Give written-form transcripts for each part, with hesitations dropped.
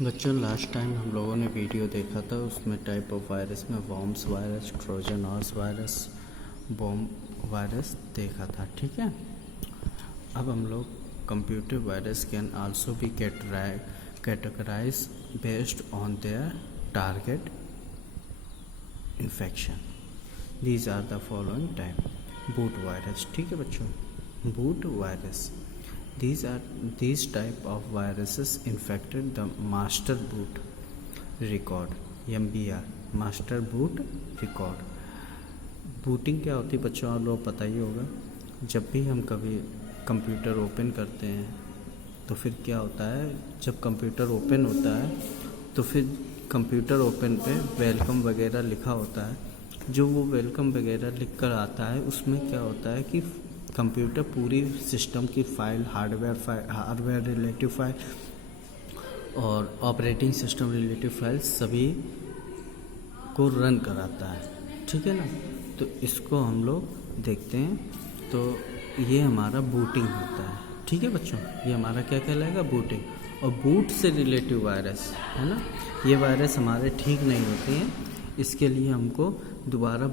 बच्चों last time हम लोगों ने वीडियो देखा था, उसमें टाइप ऑफ वायरस में worms virus, Trojan horse virus, bomb virus देखा था। ठीक है, अब हम लोग computer virus can also be categorise based on their target infection. These are the following type. Boot virus, ठीक है बच्चों, boot virus, these type of viruses infected the master boot record, MBR, master boot record। Booting क्या होती है बच्चों, आप लोग पता ही होगा। जब भी हम कभी कंप्यूटर ओपन करते हैं तो फिर क्या होता है, जब कंप्यूटर ओपन होता है तो फिर कंप्यूटर ओपन पे वेलकम वगैरह लिखा होता है। जो वो वेलकम वगैरह लिख कर आता है उसमें क्या होता है कि कंप्यूटर पूरी सिस्टम की फ़ाइल, हार्डवेयर रिलेटिव फाइल और ऑपरेटिंग सिस्टम रिलेटिव फाइल सभी को रन कराता है। ठीक है ना, तो इसको हम लोग देखते हैं। तो ये हमारा बूटिंग होता है। ठीक है बच्चों, ये हमारा क्या कहलाएगा, बूटिंग। और बूट से रिलेटिव वायरस है ना, ये वायरस हमारे ठीक नहीं होते हैं। इसके लिए हमको दोबारा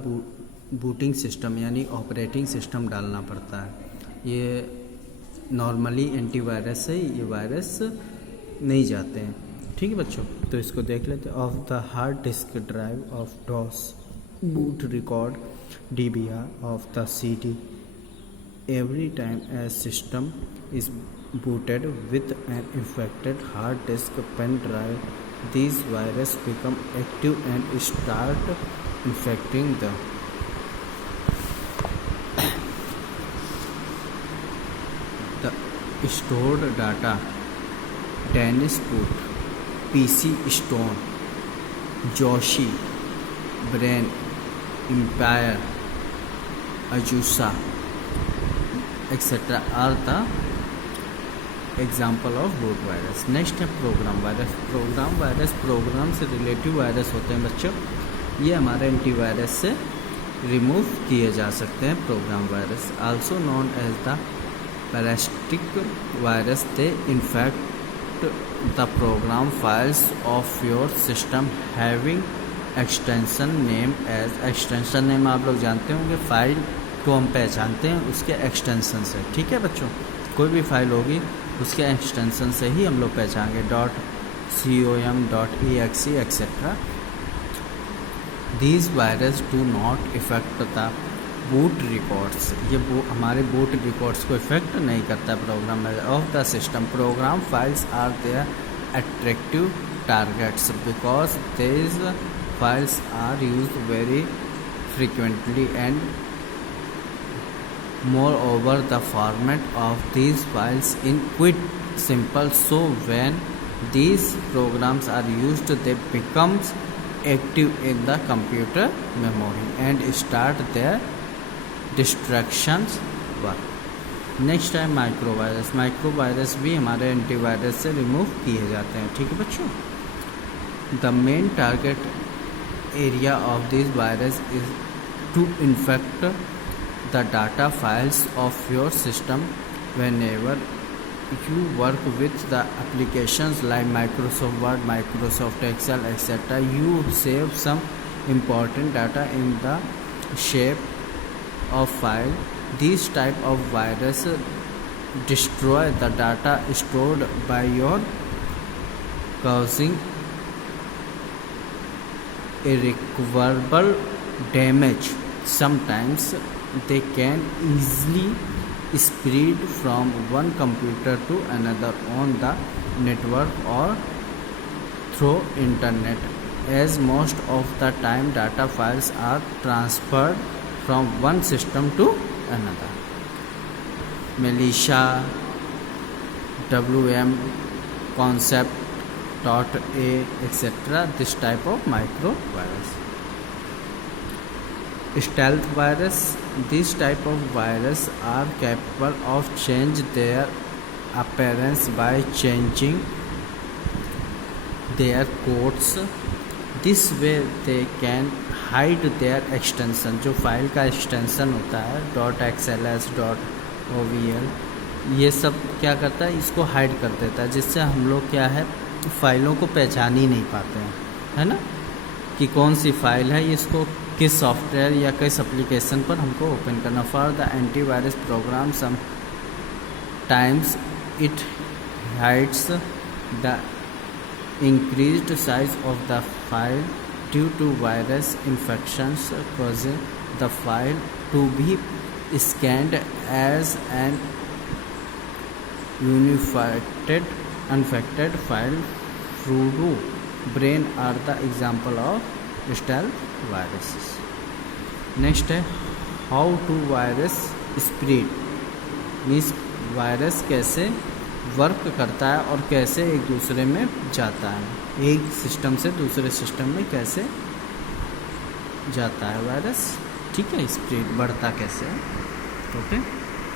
बूटिंग सिस्टम यानी ऑपरेटिंग सिस्टम डालना पड़ता है। ये नॉर्मली एंटीवायरस से ये वायरस नहीं जाते हैं। ठीक है बच्चों, तो इसको देख लेते हैं। Of the hard disk drive of DOS boot record DBR of the CD every time a system is booted with an infected hard disk pen drive, these viruses become active and start infecting the stored data। Dennis boot, PC Stone, Joshi, Brain, Empire, Azusa, etc. are the example of boot virus। Next है program virus. Program virus program से relative virus होते हैं बच्चों। ये हमारे antivirus से remove किए जा सकते हैं। Program virus also known as the parasitic virus, they infect the program files of your system having extension name as extension name आप लोग जानते होंगे, फाइल को हम पहचानते हैं उसके एक्सटेंशन से। ठीक है बच्चों, कोई भी फाइल होगी उसके एक्सटेंशन से ही हम लोग पहचानेंगे, .com, .exe etc। These viruses do not affect the boot records, ये हमारे बूट रिकॉर्ड्स को इफेक्ट नहीं करता program of the system. Program files are their attractive targets because these files are used very frequently and moreover the format of these files is quite simple, so when these programs are used they becomes active in the computer memory and start their distractions work. Next है माइक्रोवायरस। माइक्रोवायरस भी हमारे antivirus से remove किए जाते हैं। ठीक है बच्चों, the main target area of this virus is to infect the data files of your system whenever you work with the applications like Microsoft Word, Microsoft Excel etc. You save some important data in the shape of file. These type of virus destroy the data stored by your causing irrecoverable damage. Sometimes they can easily spread from one computer to another on the network or through internet, as most of the time data files are transferred from one system to another। Militia, WM, concept.a etc. this type of microvirus। Stealth virus, these type of virus are capable of change their appearance by changing their codes। This way they can hide their extension, जो file का extension होता है .xls, .ovl, ये सब क्या करता है, इसको हाइड कर देता है, जिससे हम लोग क्या है फाइलों को पहचान ही नहीं पाते हैं, है ना, कि कौन सी फाइल है, इसको किस सॉफ्टवेयर या किस एप्लीकेशन पर हमको ओपन करना। For the antivirus program sometimes it hides the increased size of the file due to virus infections causes the file to be scanned as an unified infected file. Voodoo brain are the example of stealth viruses. Next है how to virus spread, means virus कैसे work करता है और कैसे एक दूसरे में जाता है, एक सिस्टम से दूसरे सिस्टम में कैसे जाता है वायरस, ठीक है, स्प्रेड बढ़ता कैसे है, ओके।